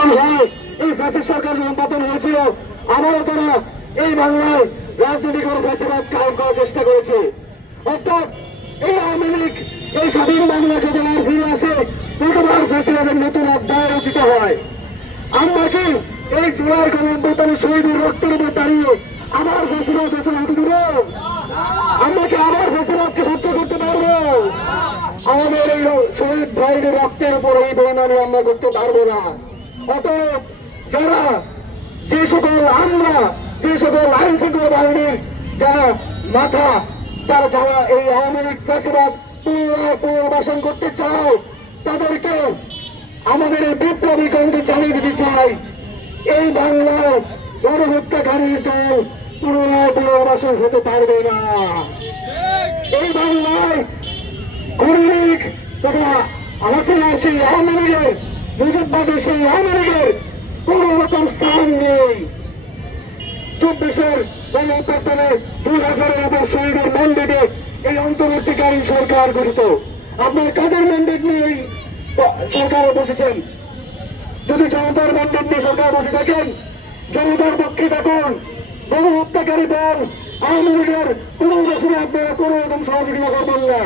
পতন হয়, এই ফ্যাসিস্ট সরকার যখন পতন হয়েছিল, আবারও তারা এই বাংলায় রাজনীতি করে ফ্যাসিবাদ কায়েম করার চেষ্টা করেছে। অর্থাৎ এই আওয়ামী লীগ এই স্বাধীন বাংলা যদি আর ফিরে আসে, প্রথমবার ফ্যাসিবাদের নতুন অধ্যায় রচিত হয়। আমরা কি এই জুলাই গণঅভ্যুত্থানের শহীদের রক্তের উপর দাঁড়িয়ে আবার ফ্যাসিবাদ রচনা হতে দেব? আমরা কি আবার ফ্যাসিবাদকে সহ্য করতে পারবো? আমাদের এই শহীদ ভাইদের রক্তের উপর এই বেইমানি আমরা করতে পারবো না। অতএব যারা যে সকল আইন শৃঙ্খলা বাহিনীর যারা মাথা, যারা এই আওয়ামী লীগ ফ্যাসিবাদ পুনর্বাসন করতে চাও, তাদেরকে আমাদের এই বিপ্লবী কমিটি জানিয়ে দিতে চাই, এই বাংলায় গণহত্যাকারীর দল পুনর্বাসন হতে পারবে না। এই বাংলায় আওয়ামী লীগ তথা হাসিনার সেই আওয়ামী লীগের, মুজিববাদের সেই আওয়ামী লীগের কোন রকম স্থান নেই। 24-এর গণঅভ্যুত্থানে 2000-এর উপর শহীদের ম্যান্ডেটে এই অন্তর্বর্তীকালীন সরকার গঠিত। আপনারা কাদের ম্যান্ডেট নিয়ে এই সরকারে বসেছেন? যদি জনতার ম্যান্ডেট নিয়ে সরকার বসে থাকেন, জনতার পক্ষে থাকুন। গণহত্যাকারী দল আওয়ামী লীগের পুনর্বাসনে আপনারা কোন রকম সহযোগিতা করবেন না।